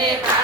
it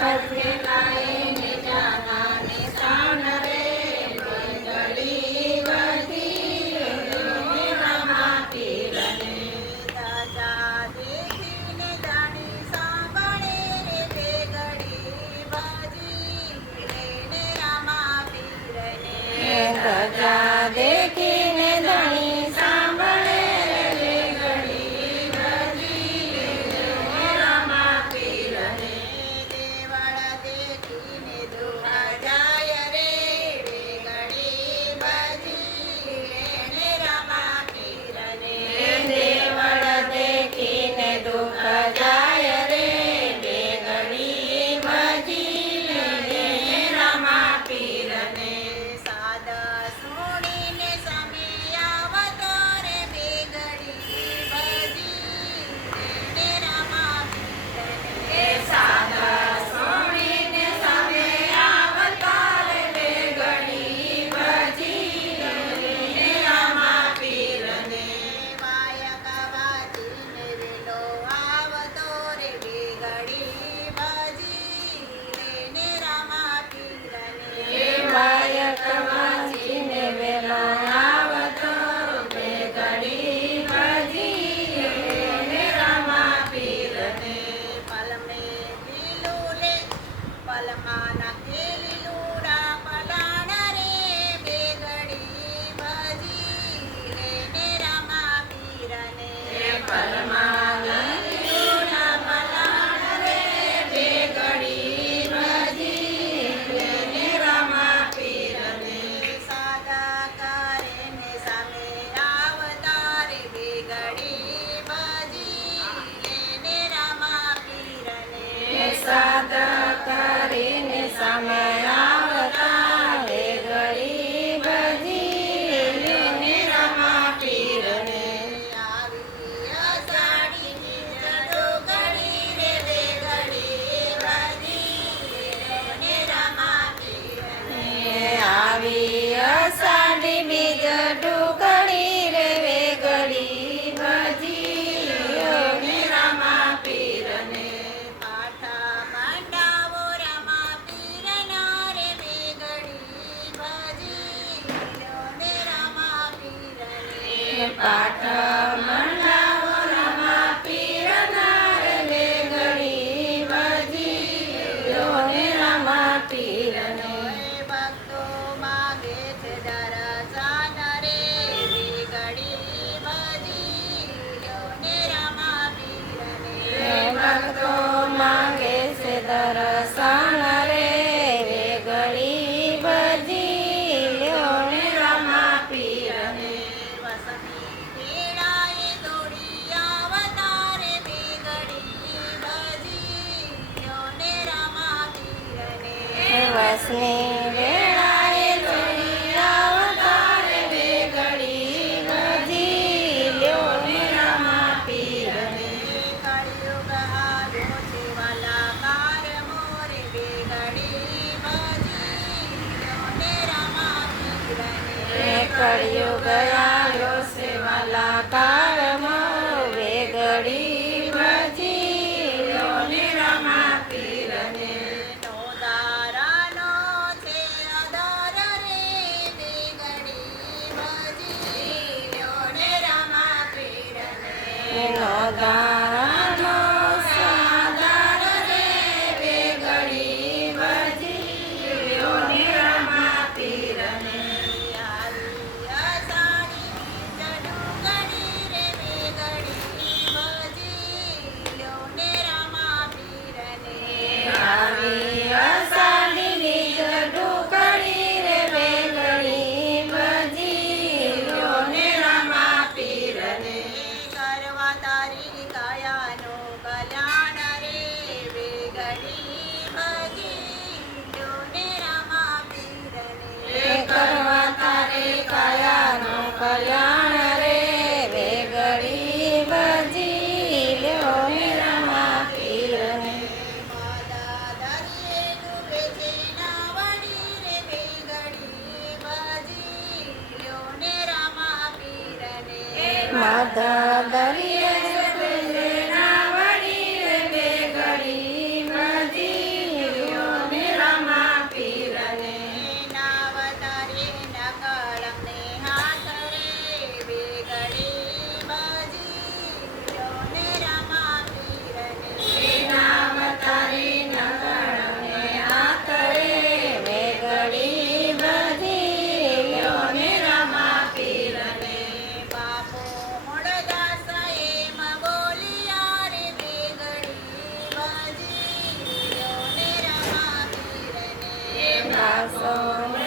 Amen. Baka yoga corazón.